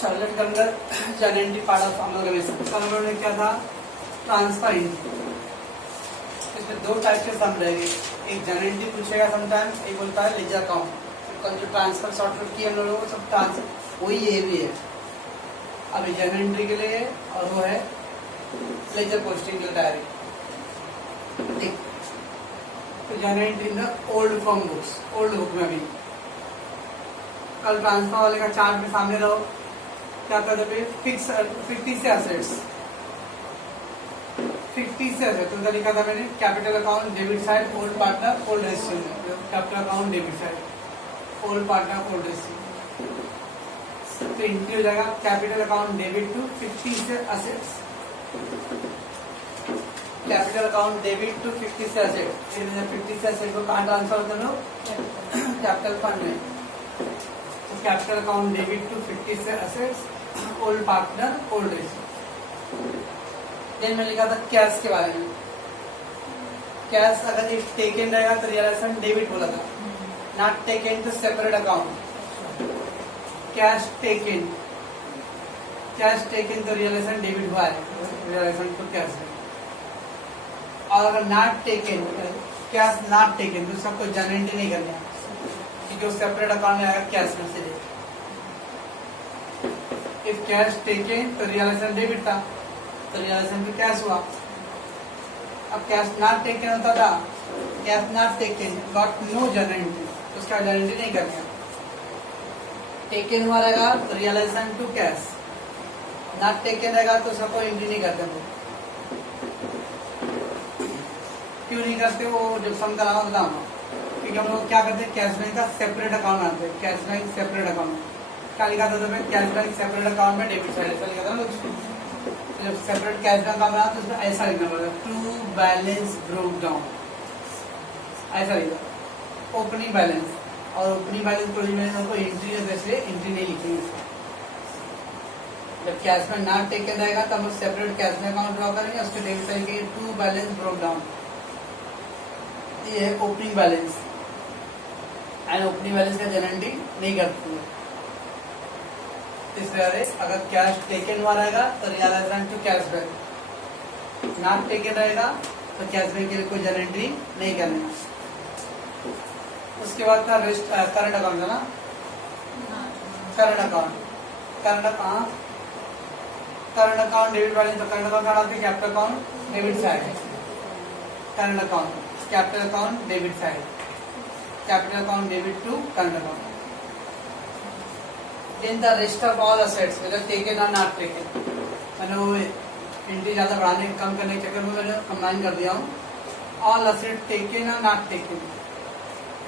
Charlotte के अंदर generative part of amalgamation इसका नंबर में क्या था, ट्रांसफर एंट्री। इसमें दो टाइप के सम रहेंगे, एक जनरेटिव पूछेगा समटाइम्स, एक बोलता है लेजर काउंट। कल जो ट्रांसफर सॉर्टकट किया हम लोगों को सब ट्रांसफर वही ये भी है, अभी जनरेटरी के लिए और वो है लेजर पोस्टिंग के लिए डायरेक्ट। तो जनरेटरी in the old form books, old book में भी कल ट्रांसफर वाले का चार्ट में सामने रहो, क्या कहते हैं फिक्स 50 से असेट्स, 50 से असेट तो लिखा था मैंने capital account debit side, old partner old ratio, capital account debit side, old partner old ratio. तो एंट्री हो जाएगा कैपिटल अकाउंट डेबिट टू 50 से assets, capital account debit to 50 से असेट। 50 से असेट को कहाँ ट्रांसफर होते हैं, कैपिटल फंड में। तो कैपिटल अकाउंट डेबिट टू 50 से assets, old partner old ratio. Then मैं लिखा था कैश के बारे में, कैश अगर एक टेकन रहेगा तो रियलाइजेशन डेबिट बोला था, not taken to separate account. Cash taken तो रियलाइजेशन डेबिट हुआ है, रियलाइजेशन तो कैश है। और अगर not taken, cash not taken तो सबको जनरेट नहीं करना, क्योंकि वो सेपरेट अकाउंट में आएगा कैश में से। इफ कैश टेकन तो रियलाइजेशन डेबिट था, तो रियलाइजेशन तो कैश हुआ। अब कैश नॉट टेकन होता था, cash not taken got no generate, उसका जनरेट नहीं करना। टेकन हुआ रहेगा तो realisation to cash, not taken रहेगा तो सबको एंट्री नहीं करते। क्यों नहीं करते, वो जब सम कराओ बताऊंगा। क्योंकि हम लोग क्या करते हैं, कैश बैंक का सेपरेट अकाउंट आते हैं, कैश बैंक सेपरेट अकाउंट। क्या लिखा था कैश बैंक सेपरेट अकाउंट में डेबिट साइड ऐसा लिखा था ना। जब सेपरेट कैश बैंक अकाउंट आता तो उसमें ऐसा लिखना पड़ेगा, टू बैलेंस ब्रोक डाउन, ऐसा लिखा ओपनिंग बैलेंस। और ओपनिंग बैलेंस को एंट्री है, इसलिए एंट्री नहीं लिखेंगे। जब कैश में नॉट टेकन रहेगा तब हम सेपरेट कैश में अकाउंट ड्रॉ करेंगे, उसके डेबिट साइड के टू बैलेंस ब्रोक डाउन। ये है opening balance, and opening balance का जनरेटिंग नहीं करती है। इसलिए अगर कैश टेकन हुआ रहेगा तो realisation to cash bank, not taken रहेगा तो कैश बैंक के लिए कोई जनरेटिंग नहीं करना। उसके बाद था करंट अकाउंट है ना, करंट अकाउंट डेबिट बैलेंस। तो करंट अकाउंट आते हैं capital account debit side, current account capital account debit side, capital account debit to current account. Then the rest of all assets whether taken और not taken. मैंने वो entry ज्यादा बढ़ाने कम करने के चक्कर में मैंने कंबाइन कर दिया हूँ। ऑल असेट टेकन और not taken,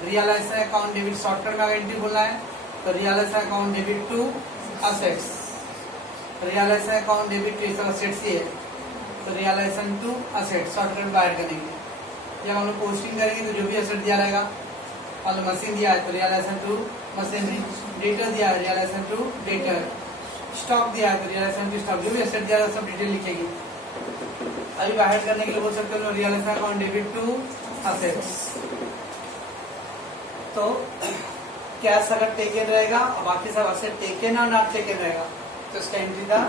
realisation account debit shortcut में एंट्री बोलना है तो realisation account debit to assets, realisation account debit to assets ही है, तो रियलाइजेशन टू असेट्स शॉर्टकट में ऐड करेंगे। जब हम लोग पोस्टिंग करेंगे तो जो भी असेट दिया रहेगा, और मशीन दिया है तो रियलाइजेशन टू मशीनरी, डेटर दिया है रियलाइजेशन टू डेटर, स्टॉक दिया है तो रियलाइजेशन टू स्टॉक, जो भी असेट दिया है सब डिटेल लिखेंगे। अभी बाहर करने के लिए बोल सकते हो realisation account debit to assets. तो कैश अगर टेकन रहेगा और बाकी सब असेट टेकन और नॉट टेकन रहेगा तो इसका एंट्री था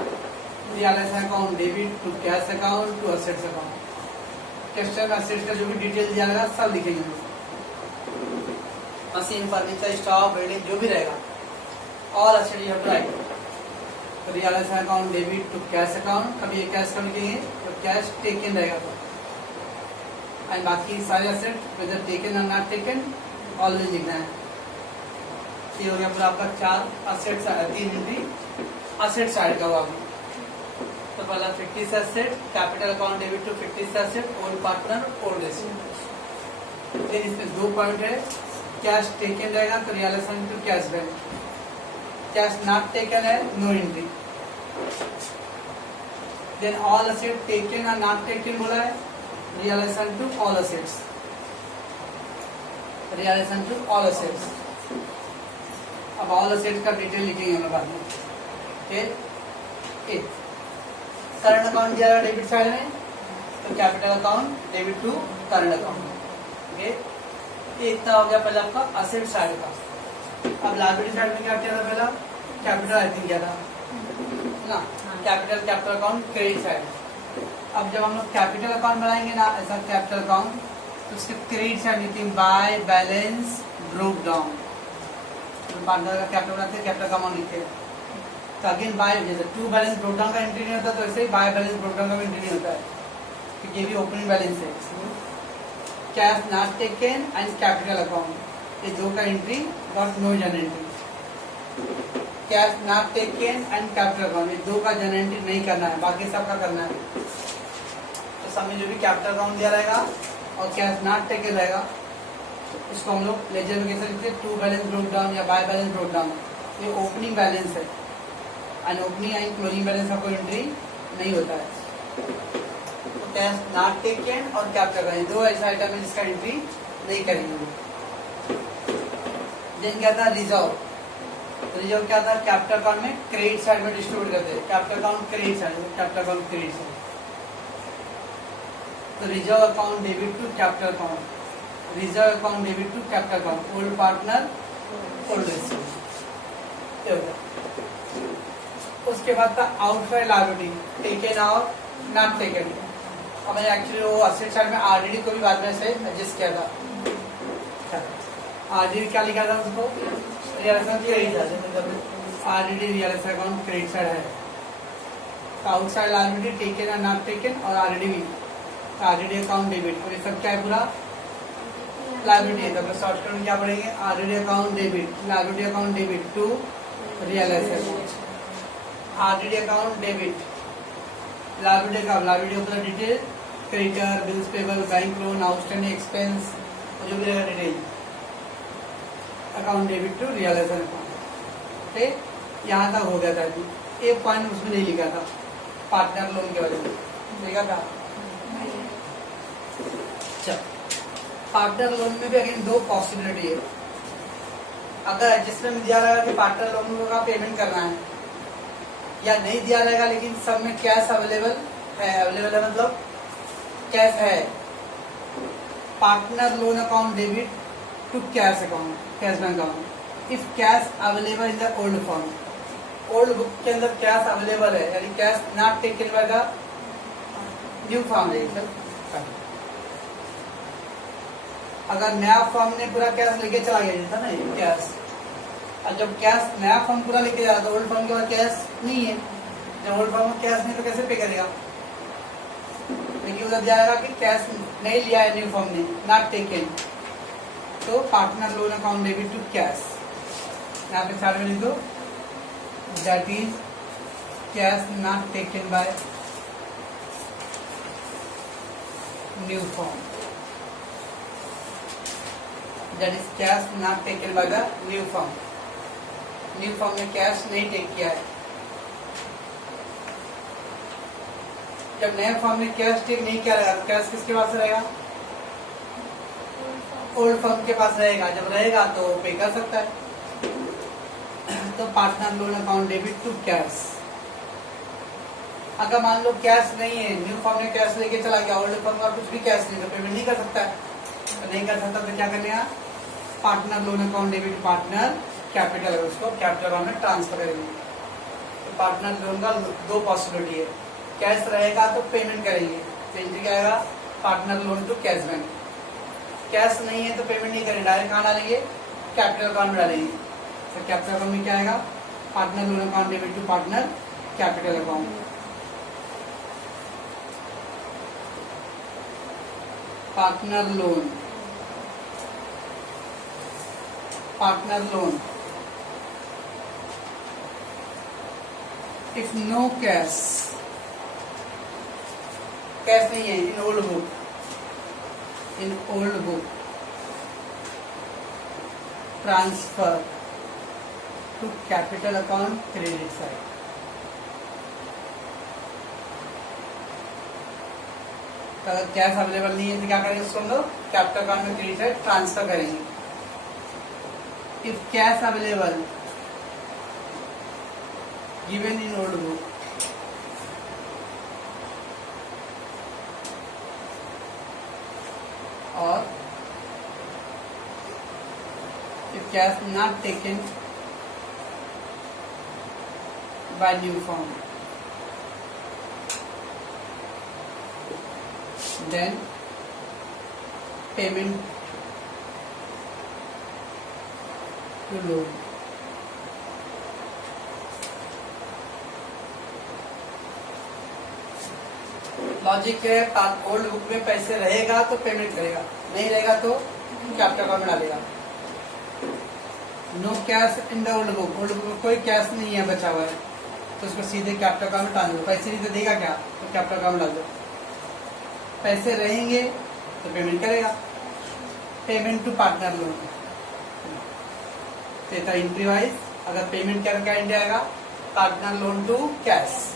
realisation account debit to cash account to assets account. Cash assets का जो भी डिटेल दिया रहेगा सब लिखेंगे, मशीन फर्नीचर स्टॉक बिल्डिंग जो भी रहेगा, और asset you have to write. तो realisation account debit to cash account, कभी ये कैश का लिखेंगे तो कैश टेकन रहेगा तो, एंड बाकी सारे असेट वेदर टेकन और नॉट टेकन ऑलवेज लिखना है। ये हो गया पूरा आपका 4 असेट 3 एंट्री असेट साइड का हुआ। तो पहला 50 से asset, capital account debit to 50 से asset, old partner old ratio. फिर इसमें 2 पॉइंट है, कैश टेकन रहेगा तो realisation to cash bank, cash not taken है no entry. Then all asset taken और नॉट टेकन बोला है, realisation to all assets, realisation to all assets. अब ऑल असेट्स का डिटेल लिखेंगे हम लोग बाद में। करंट अकाउंट दिया है डेबिट साइड में तो capital account debit to current account. Okay, ये इतना हो गया पहले आपका असेट साइड का। अब लायबिलिटी साइड में क्या किया था, पहला कैपिटल आई थिंक किया था, ना, capital capital account credit side. अब जब हम लोग कैपिटल अकाउंट बनाएंगे ना ऐसा कैपिटल अकाउंट, तो उसके क्रेडिट साइड लिखते हैं by balance broke down. Partner का कैपिटल बनाते हैं, कैपिटल अकाउंट लिखते हैं। तो अगेन बाय, जैसे टू बैलेंस ब्रोक डाउन का एंट्री नहीं होता तो ऐसे ही बाय बैलेंस ब्रोक डाउन का भी एंट्री नहीं होता है, क्योंकि ये भी ओपनिंग बैलेंस है। Cash not taken and capital account, ये दो का entry but no journal entry. Cash not taken and capital account, ये दो का जर्नल एंट्री नहीं करना है, बाकी सबका करना है। तो सब में जो भी कैपिटल अकाउंट दिया रहेगा और कैश नॉट टेकन रहेगा, इसको हम लोग लेजर में कैसे लिखते हैं, टू बैलेंस ब्रोक डाउन या बाय बैलेंस ब्रोक डाउन। ये ओपनिंग बैलेंस है and opening and closing balance का कोई एंट्री नहीं होता है। कैश नॉट टेकन और कैपिटल अकाउंट, दो ऐसे आइटम है जिसका एंट्री नहीं करेंगे। देन क्या था रिजर्व। रिजर्व क्या था, कैपिटल अकाउंट में क्रेडिट साइड में डिस्ट्रीब्यूट करते हैं, capital account credit side, capital account credit side. तो reserve account debit to capital account, reserve account debit to capital account, old partner old receive. उसके बाद था आउटसाइड लायबिलिटी, टेकन और not taken. और मैंने एक्चुअली वो असेट साइड में RDD को भी बाद में से एडजस्ट किया था। आरडीडी क्या लिखा था उसको, realisation credit, RDD realisation account credit side है। तो आउटसाइड लायबिलिटी टेकन और नॉट टेकन और आरडीडी भी, आरडीडी अकाउंट डेबिट, और ये सब क्या है पूरा लायबिलिटी है। तो शॉर्टकट में क्या पढ़ेंगे, RDD account debit, liability account debit to realisation account, RDD account debit, liability का लायबिलिटी पूरा detail, creditor, bills payable, bank loan, outstanding expense, जो भी रहेगा detail, account debit to realisation account. ठीक, यहाँ तक हो गया था। एक पॉइंट उसमें नहीं लिखा था, पार्टनर लोन के वजह से लिखा था। चल, पार्टनर लोन में भी अगेन दो पॉसिबिलिटी है। अगर जिसमें दिया रहेगा कि पार्टनर लोन का पेमेंट करना है, या नहीं दिया रहेगा लेकिन सब में कैश अवेलेबल है, अवेलेबल है मतलब कैश है, partner loan account debit to cash account, cash bank account. If cash available in the old form, old book के अंदर कैश अवेलेबल है, यानी cash not taken by the new form है। अगर नया फॉर्म ने पूरा कैश लेके चला गया था ना कैश, और जब कैश नया फॉर्म पूरा लेके जा रहा था, ओल्ड फॉर्म के बाद कैश नहीं है, जब ओल्ड फॉर्म में कैश नहीं तो कैसे पे करेगा, लेकिन उधर जाएगा कि कैश नहीं लिया है न्यू फॉर्म ने, नॉट टेकन, तो partner loan account debit to cash. यहाँ पे चार्ट में लिख दो, that is cash not taken by new form, that is cash not taken by the new form. New form में कैश नहीं take किया है। जब नए फॉर्म में कैश टेक नहीं किया रहेगा, कैश किसके पास रहेगा, ओल्ड फॉर्म के पास रहेगा। जब रहेगा तो पे कर सकता है। तो partner loan account debit to cash. अगर मान लो कैश नहीं है, न्यू फॉर्म में कैश लेके चला गया, ओल्ड फॉर्म का कुछ भी कैश नहीं, तो पेमेंट नहीं कर सकता है। तो नहीं कर सकता तो क्या करने का, partner loan account debit partner capital है, उसको कैपिटल अकाउंट में ट्रांसफर करेंगे। तो पार्टनर लोन का दो पॉसिबिलिटी है, कैश रहेगा तो पेमेंट करेंगे, एंट्री क्या आएगा, partner loan to cash bank. Cash नहीं है तो पेमेंट नहीं करेंगे, डायरेक्ट कहाँ डालेंगे, कैपिटल अकाउंट में डालेंगे। तो कैपिटल अकाउंट में क्या आएगा, partner loan account debit to partner capital account. Partner loan, partner loan if no cash, cash नहीं है in old book, in old book transfer to capital account credit side. अगर cash available नहीं है तो क्या करेंगे, उसको हम लोग कैपिटल अकाउंट में क्रेडिट साइड ट्रांसफर करेंगे। If cash available given in old book, और if cash not taken by new form. Then payment to loan. Logic है, ओल्ड बुक में पैसे रहेगा तो पेमेंट करेगा, नहीं रहेगा तो कैपिटल अकाउंट में डालेगा. No cash in the old book, old book में कोई कैश नहीं है बचा हुआ है तो उसको सीधे कैपिटल अकाउंट में डाल दो. पैसे नहीं तो देगा क्या, तो कैपिटल अकाउंट में डाल दो. पैसे रहेंगे तो पेमेंट करेगा. पेमेंट टू पार्टनर लोन तो एंट्री वाइज अगर पेमेंट क्या एंट्री आएगा, partner loan to cash.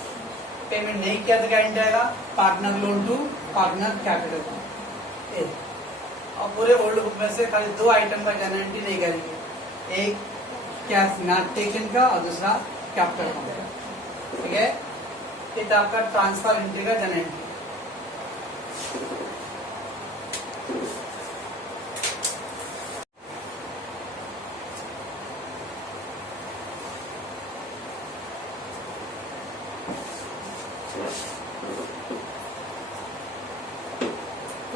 Payment नहीं किया तो क्या एंट्री आएगा, partner loan to partner capital. और पूरे ओल्ड बुक में से खाली 2 आइटम का जर्नल एंट्री नहीं करेंगे, एक कैश नॉट टेकन का और दूसरा कैपिटल का. ठीक है, ये तो आपका ट्रांसफर एंट्री का जर्नल एंट्री.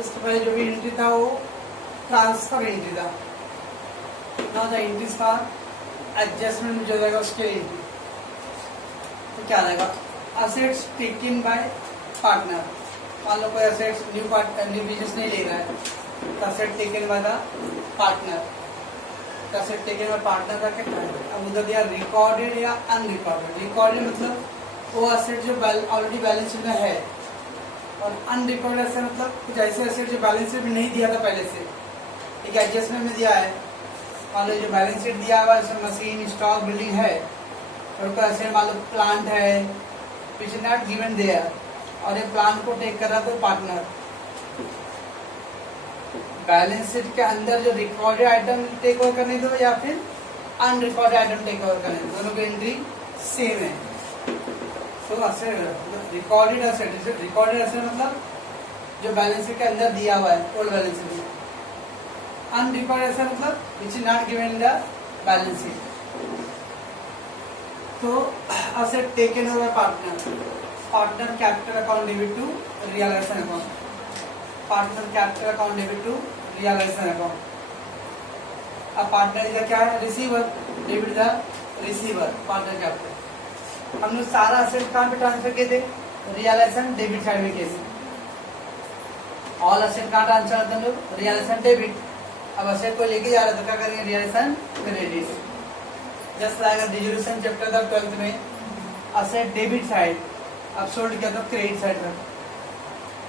इसके पहले जो भी एंट्री था वो ट्रांसफर एंट्री था. Now the entries for adjustment जो रहेगा उसके लिए एंट्री तो क्या रहेगा, असेट्स टेकन बाय पार्टनर. मान लो कोई असेट्स न्यू बिजनेस नहीं ले रहा है तो asset taken by the partner. Asset taken by partner का क्या है, अब उधर दिया रिकॉर्डेड या अनरिकॉर्डेड. रिकॉर्डेड मतलब वो असेट जो ऑलरेडी बैलेंस शीट में है, और अनरिकॉर्डेड असेट मतलब कुछ ऐसे असेट जो बैलेंस शीट में नहीं दिया था पहले से, एक एडजस्टमेंट में दिया है. मान लो जो बैलेंस शीट दिया हुआ है उसमें मशीन स्टॉक बिल्डिंग है, और कोई असेट मान लो प्लांट है which is not given there, और ये प्लांट को टेक कर रहा था पार्टनर. बैलेंस शीट के अंदर जो रिकॉर्डेड आइटम टेक ओवर करने दो या फिर अनरिकॉर्डेड आइटम टेक ओवर करने दो, दोनों की एंट्री सेम है. तो asset recorded asset, recorded asset मतलब जो बैलेंस शीट के अंदर दिया हुआ है ओल्ड बैलेंस शीट में. अनरिकॉर्डेड असेट मतलब which is not given in the balance sheet. तो asset taken over partner, partner capital account debit to realisation account. Partner capital account debit to realisation account. अब partner का क्या है, receiver, debit the receiver partner capital. हमने सारा asset कहाँ पे transfer किए थे, रियलाइजेशन डेबिट साइड में किए थे. ऑल असेट कहाँ ट्रांसफर करते हैं लोग, रियलाइजेशन डेबिट. अब असेट को लेके जा रहे तो क्या करेंगे, realisation credit. Just like distribution chapter था 12th में, असेट डेबिट साइड, अब सोल्ड किया तो क्रेडिट साइड था.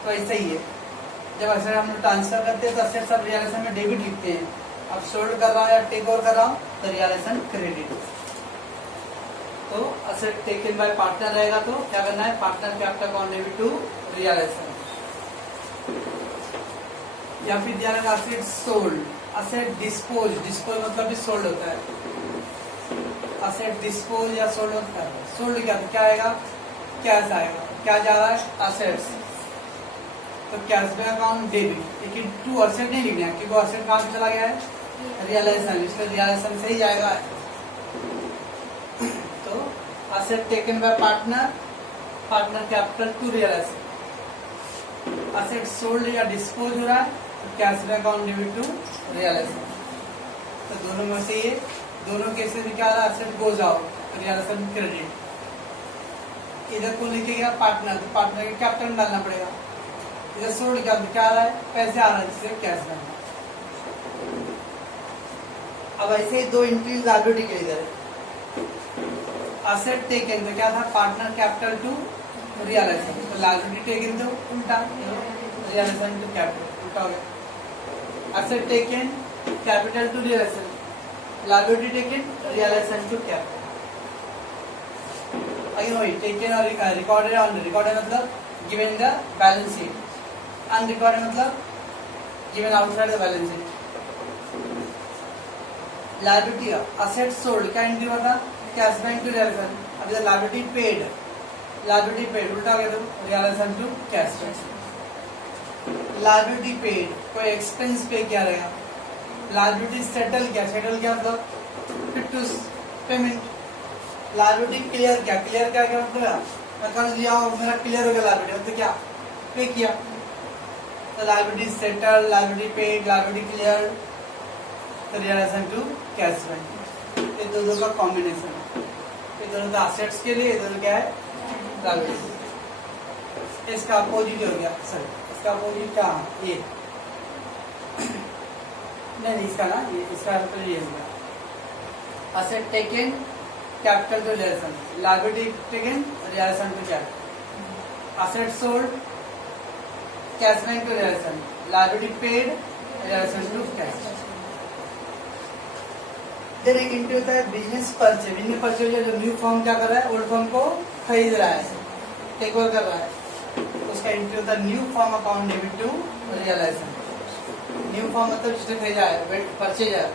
तो ऐसा ही है, जब असेट हम लोग ट्रांसफर करते हैं तो असेट सब रियलाइजेशन में डेबिट लिखते हैं. अब सोल्ड कर रहा हूँ या टेक ओवर कर रहा हूँ तो रियलाइजेशन क्रेडिट. तो असेट टेकन बाय पार्टनर रहेगा तो क्या करना है, partner capital account debit to realisation. या फिर दिया रहेगा asset sold, asset dispose, dispose मतलब भी सोल्ड होता है. असेट डिस्पोज या सोल्ड होता है. सोल्ड क्या आएगा, कैश आएगा. क्या जा रहा है, असेट्स, तो कैश बैक अकाउंट डेबिट. लेकिन टू असेट नहीं लिखना है क्योंकि असेट कहाँ से चला गया है, रियलाइजेशन, इसलिए रियलाइजेशन से ही जाएगा. तो asset taken by partner, partner capital to realisation. Asset sold या डिस्पोज हो रहा है तो cash bank account debit to realisation. तो दोनों में से ये दोनों केसेस में क्या आ रहा है, asset goes out realisation credit. इधर को लिखे गया पार्टनर, तो पार्टनर के कैपिटल में डालना पड़ेगा. इधर सोल्ड क्या आ रहा है, पैसे आ रहा है जिससे कैश बैक. अब ऐसे ही 2 एंट्री लायबिलिटी के इधर असेट टेकन तो क्या था, पार्टनर कैपिटल टू रियलाइजेशन. तो लायबिलिटी टेकन तो उल्टा, रियलाइजेशन टू कैपिटल उल्टा हो गया. Asset taken capital to realisation, liability taken realisation to capital. Again वही टेकन और रिकॉर्डेड. अनरिकॉर्डेड मतलब given the balance sheet, unrecorded मतलब given outside the balance sheet. Liability asset sold क्या एंट्री हुआ था, कैश बैक टू रियलाइजेशन. अब इधर liability paid, liability paid उल्टा हो गया तो realisation to cash bank. Liability paid कोई एक्सपेंस पे किया रहेगा. लायबिलिटी सेटल क्या, सेटल क्या मतलब फिर टू पेमेंट. लायबिलिटी क्लियर क्या मतलब है? मैं कर्ज लिया हूँ, मेरा क्लियर हो गया लायबिलिटी, तो क्या पे किया, तो liability settle, liability paid, liability clear, तो रियलाइजेशन टू कैश बैंक। ये दोनों का कॉम्बिनेशन है, ये दोनों का एसेट्स के लिए, ये दोनों क्या है लायबिलिटी। इसका अपोजिट हो गया, सर इसका अपोजिट क्या, ये नहीं इसका ना, ये इसका ये होगा asset taken capital to realisation, liability taken realisation to capital, asset sold cash bank to realisation, liability paid realisation to cash. फिर एक एंट्री होता है बिजनेस परचेज। बिजनेस परचेज जो न्यू फर्म क्या कर रहा है, ओल्ड फर्म को खरीद रहा है, टेक ओवर कर रहा है, उसका एंट्री होता है new firm account debit to realisation. New firm मतलब जिसने खरीदा है, परचेजर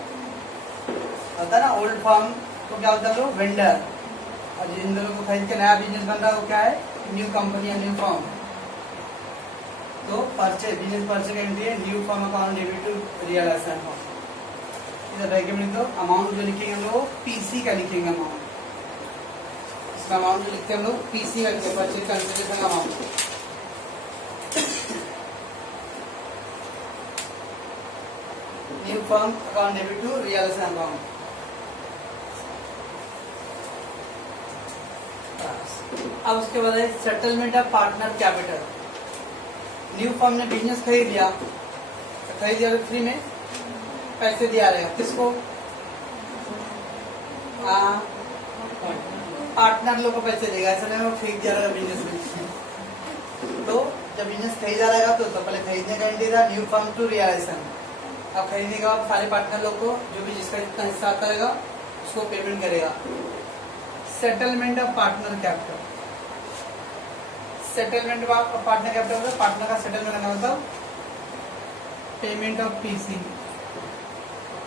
होता है ना, ओल्ड फर्म को क्या होता है लोग वेंडर, और जिन लोगों को खरीद के नया बिजनेस बन रहा है वो क्या है, न्यू कंपनी या न्यू फर्म। तो परचेज, बिजनेस परचेज का एंट्री है new firm account debit to realisation. इधर ब्रैकेट में तो अमाउंट जो लिखेंगे हम लोग पीसी का लिखेंगे अमाउंट, इसका अमाउंट जो लिखते हैं हम लोग पीसी करके, purchase consideration amount. New firm account debit to realisation account. अब उसके बाद है settlement of partner capital. New firm ने बिजनेस खरीद लिया, तो फ्री में पैसे दिया रहेगा किसको, पार्टनर लोग को पैसे देगा, ऐसा नहीं वो फेंक दिया रहेगा बिजनेस में। तो जब बिजनेस खरीदा रहेगा तो पहले खरीदने का एंट्री था न्यू फर्म टू रियलाइजेशन। अब खरीदने के बाद सारे पार्टनर लोग को जो भी जिसका जितना हिस्सा आता रहेगा उसको पेमेंट करेगा। Settlement of partner capital. Settlement of partner capital मतलब पार्टनर का सेटलमेंट करना, मतलब payment of PC,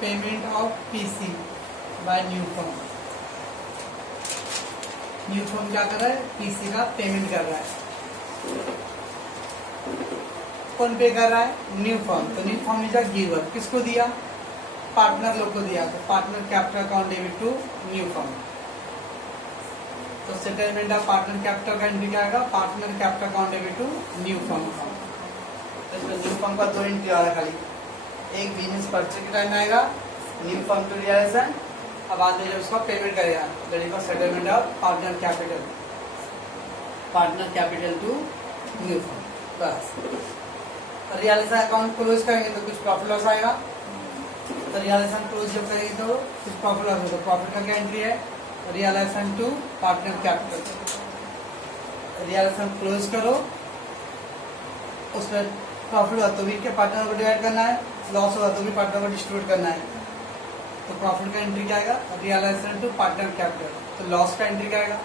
payment of PC by new firm. New firm क्या कर रहा है, पीसी का पेमेंट कर रहा है। कौन पे कर रहा है, न्यू फर्म। तो new firm is a giver, किसको दिया, पार्टनर लोग को दिया, तो partner capital account debit to new firm. तो सेटलमेंट ऑफ पार्टनर कैपिटल का एंट्री क्या आएगा, partner capital account debit to new firm account. तो इसमें न्यू फर्म का दो एंट्री आ रहा है खाली, एक बिजनेस परचेज के टाइम आएगा न्यू फर्म टू रियलाइजेशन, अब बाद में जब उसका पेमेंट करेगा that is settlement of partner capital, partner capital to new firm. बस रियलाइजेशन अकाउंट क्लोज करेंगे तो कुछ प्रॉफिट लॉस आएगा, तो रियलाइजेशन क्लोज जब करेंगे तो कुछ प्रॉफिट लॉस होगा। प्रॉफिट का क्या एंट्री है, realisation to partner capital. Realisation close करो, उसमें प्रॉफिट हुआ तो भी क्या पार्टनर को डिवाइड करना है, लॉस हुआ तो भी पार्टनर को डिस्ट्रीब्यूट करना है। तो प्रॉफिट का एंट्री क्या आएगा, रियलाइजेशन टू पार्टनर कैपिटल। तो लॉस का एंट्री क्या आएगा,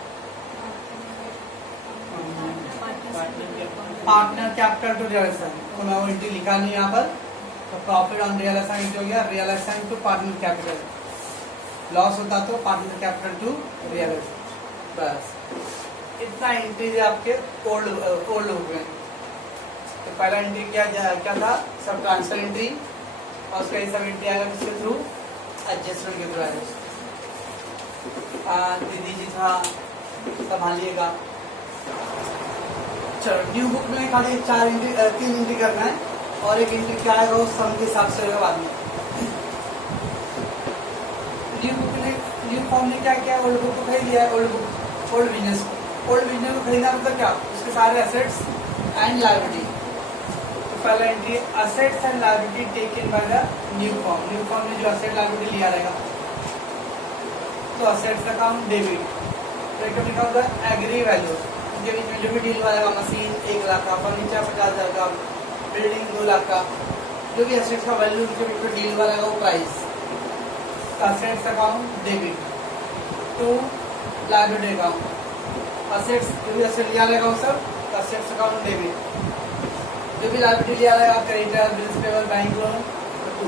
पार्टनर कैपिटल टू रियलाइजेशन। तो मैं वो एंट्री लिखा नहीं यहाँ पर, तो प्रॉफिट ऑन रियलाइजेशन एंट्री हो गया realisation to partner capital. Loss होता तो पार्टनर कैपिटल टू रियलाइजेशन। बस इतना एंट्री आपके ओल्ड बुक में। तो पहला एंट्री क्या था, सब ट्रांसफर एंट्री, और उसका ये सब एंट्री आएगा किसके थ्रू, एडजस्टमेंट के थ्रू आएगा। दीदी जी था संभालिएगा। चलो न्यू बुक में खाली 3 एंट्री करना है, और एक एंट्री क्या आएगा वो सम के हिसाब से होगा बाद में। न्यू बुक ने, न्यू फॉर्म ने क्या किया, ओल्ड बुक को खरीद लिया, ओल्ड बिजनेस को खरीदना मतलब क्या, उसके सारे एसेट्स एंड लायबिलिटी। पहला entry assets and liability taken by the new firm. New firm ने जो असेट लायबिलिटी लिया रहेगा, तो असेट्स अकाउंट डेबिट, तो एक लिखा होगा एग्री वैल्यू, इनके बीच में जो भी डील हुआ रहेगा, मशीन 1 लाख का, फर्नीचर 50,000 का, बिल्डिंग 2 लाख का, जो भी असेट्स का वैल्यू उनके बीच में डील हुआ रहेगा वो price. Assets account debit to liability account. Assets जो भी असेट लिया रहेगा वो सब असेट्स अकाउंट डेबिट, जो भी लायबिलिटी लिया रहेगा creditor, bills payable, bank loan, to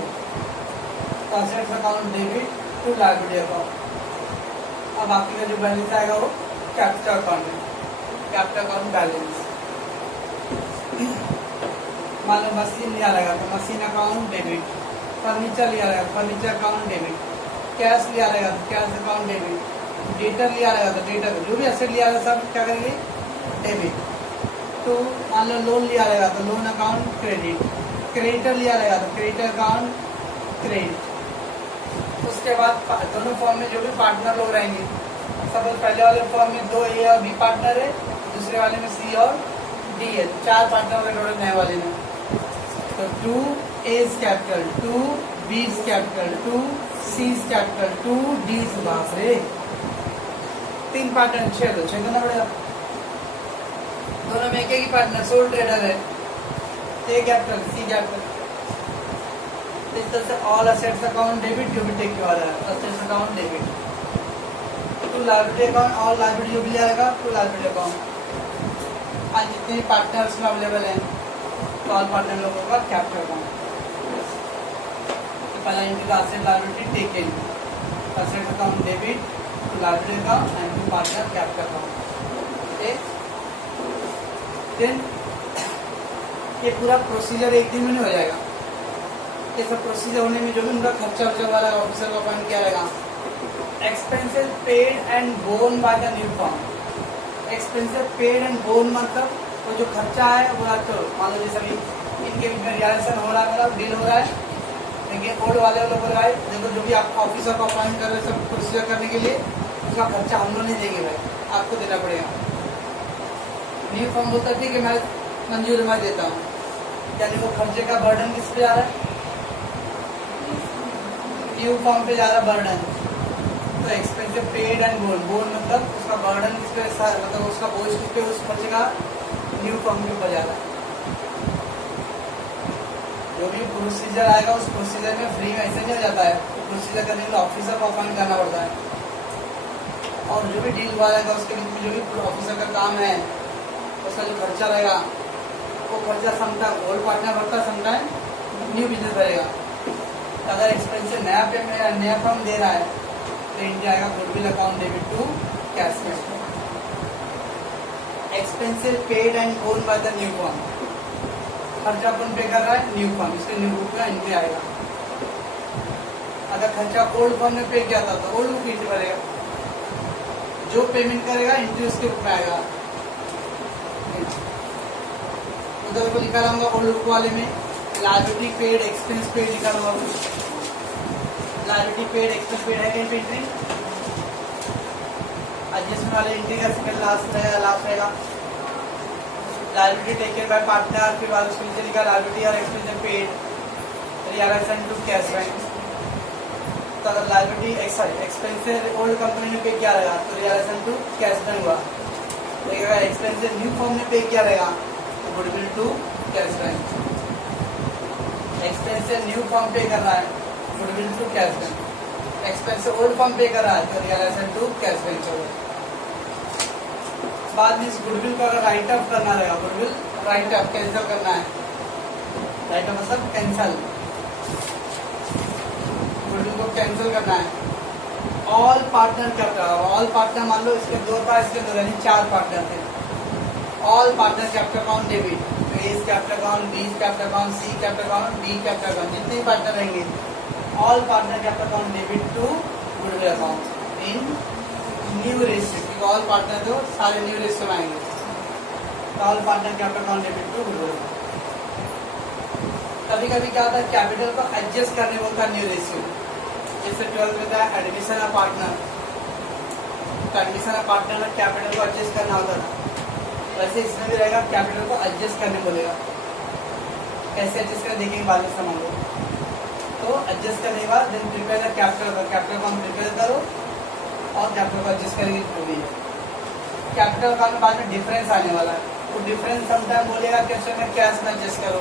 assets account debit to liability account. अब बाकी का जो बैलेंस आएगा वो कैपिटल अकाउंट में, कैपिटल अकाउंट बैलेंस। मान लो मशीन लिया रहेगा तो मशीन अकाउंट डेबिट, फर्नीचर लिया रहेगा फर्नीचर अकाउंट डेबिट, कैश लिया रहेगा तो कैश अकाउंट डेबिट, डेटर लिया रहेगा तो डेटर जो भी एसेट लिया रहेगा सब क्या करेंगे डेबिट। तो मान लो लोन लिया रहेगा तो लोन अकाउंट क्रेडिट, क्रेडिटर लिया रहेगा तो क्रेडिटर अकाउंट क्रेडिट। उसके बाद दोनों फॉर्म में जो भी पार्टनर लोग रहेंगे, सपोज पहले वाले फॉर्म में 2 ए और बी पार्टनर है, दूसरे वाले में सी और डी है, 4 पार्टनर है टोटल नए वाले में। तो 2 A's capital, 2 B's capital, 2 C's capital, 2 D's, बाप रे 3 पार्टनर 6 तो 6 करना पड़ेगा। दोनों में एक ही पार्टनर सोल ट्रेडर है, ए कैपिटल सी कैपिटल। इस तरह से ऑल असेट्स अकाउंट डेबिट जो भी टेक के वाला है assets account debit. To liability account all liability जो भी आएगा टू लायबिलिटी अकाउंट। आज जितने पार्टनर्स में अवेलेबल हैं तो ऑल पार्टनर लोगों का कैपिटल अकाउंट। पहला एंट्री का asset liability taken, asset account debit, to liability account and to partner capital account. Okay, then ये पूरा प्रोसीजर एक दिन में नहीं हो जाएगा। ये सब प्रोसीजर होने में जो भी उनका खर्चा वर्चा वाला ऑफिसर को अपॉइंट किया रहेगा। Expenses paid and borne by the new firm. Expenses paid and bone मतलब वो जो खर्चा है वो तो मान लो जैसे अभी इनके बीच में रिलेशन हो रहा है, मतलब डील हो रहा है, लेकिन ओल्ड वाले लोग बोल रहा है देखो जो भी आप ऑफिसर को अपॉइंट कर रहे हैं सब प्रोसीजर करने के लिए उसका खर्चा हम लोग नहीं देंगे भाई, आपको देना पड़ेगा। न्यू फर्म बोलता है ठीक है मैं मंजूर मैं देता हूँ, यानी वो खर्चे का बर्डन किस पे जा रहा है, न्यू फर्म पे जा रहा है बर्डन। तो expensive paid and bone, bone मतलब उसका बर्डन किस पे, मतलब उसका बोझ किस पे, उस खर्चे का न्यू फर्म के ऊपर जा रहा है। जो भी प्रोसीजर आएगा उस प्रोसीजर में फ्री में ऐसे नहीं हो जाता है, तो प्रोसीजर करने के लिए ऑफिसर को अपॉइंट करना पड़ता है। और जो भी डील हुआ रहेगा उसके बीच में जो भी ऑफिसर का काम है उसका जो खर्चा रहेगा वो खर्चा समटाइम ओल्ड पार्टनर भरता है, समटाइम न्यू बिजनेस भरेगा। अगर एक्सपेंसिव नया पेमेंट नया फर्म दे रहा है तो इंडिया आएगा goodwill account debit to cash में। Expensive paid and borne by the new firm, खर्चा कौन पे कर रहा है, न्यू फर्म, इसके न्यू बुक में एंट्री आएगा। अगर खर्चा ओल्ड फर्म में पे किया था तो ओल्ड बुक एंट्री भरेगा, जो पेमेंट करेगा एंट्री उसके बुक में आएगा। उधर को लिखा रहूंगा ओल्ड बुक वाले में लायबिलिटी पेड एक्सपेंस पेड लिखा हुआ, लायबिलिटी पेड एक्सपेंस पेड है कहीं पे एंट्री। एडजस्टमेंट वाले एंट्री का सेकंड लास्ट रहेगा लायबिलिटी टेकन बाय पार्टनर, फिर बाद उसके नीचे लिखा लायबिलिटी और expense paid realisation to cash bank. तो अगर liability sorry expenses old company ने पे किया रहेगा तो रियलाइजेशन टू कैश बैंक हुआ, लेकिन अगर एक्सपेंसेस न्यू फर्म ने पे किया रहेगा तो goodwill to cash bank. Expenses new firm pay कर रहा है goodwill to cash bank, expenses old firm pay कर रहा है तो रियलाइजेशन टू कैश बैंक होगा। बाद में इस गुडविल को अगर राइट ऑफ करना रहेगा, गुडविल राइट ऑफ कैंसिल करना है, राइट ऑफ मतलब कैंसिल, गुडविल को कैंसिल करना है। ऑल पार्टनर क्या होगा, ऑल पार्टनर मान लो इसके 2 था इसके 2 यानी 4 पार्टनर थे। All partner capital account debit, A's capital account, B capital account, C capital account, D capital account, जितने पार्टनर रहेंगे all partner capital account debit to goodwill account in new register, क्योंकि all partner जो सारे new register में आएंगे तो all partner capital account debit to goodwill. कभी कभी क्या होता है कैपिटल को एडजस्ट करने बोलता है न्यू रजिस्टर, जैसे 12 में था एडमिशन ऑफ पार्टनर, तो एडमिशन ऑफ पार्टनर में कैपिटल को एडजस्ट करना होता था, वैसे इसमें भी रहेगा कैपिटल को एडजस्ट करने बोलेगा। कैसे एडजस्ट कर देखेंगे बाद में समझ लो। तो एडजस्ट करने के बाद then prepare the capital, capital को हम प्रिपेयर करो और कैपिटल को एडजस्ट करेंगे जो भी है। कैपिटल का बाद में डिफरेंस आने वाला है, तो डिफरेंस समटाइम बोलेगा कैसे में कैश में एडजस्ट करो,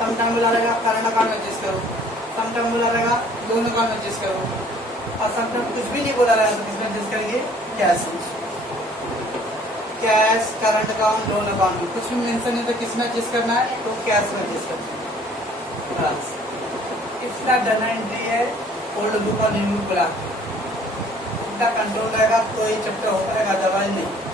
समटाइम बोला रहेगा करंट अकाउंट में एडजस्ट करो, समटाइम बोला रहेगा लोन अकाउंट में एडजस्ट करो, और समटाइम कुछ भी नहीं बोला रहेगा तो किसमें एडजस्ट करेंगे, कैश में। Cash, current account, loan account में कुछ भी मेंशन नहीं तो किसमें एडजस्ट करना है, तो कैश में एडजस्ट करना है। बस इतना डन एंट्री है ओल्ड बुक और न्यू बुक, इतना कंट्रोल रहेगा तो ये चैप्टर होता है, अदरवाइज नहीं।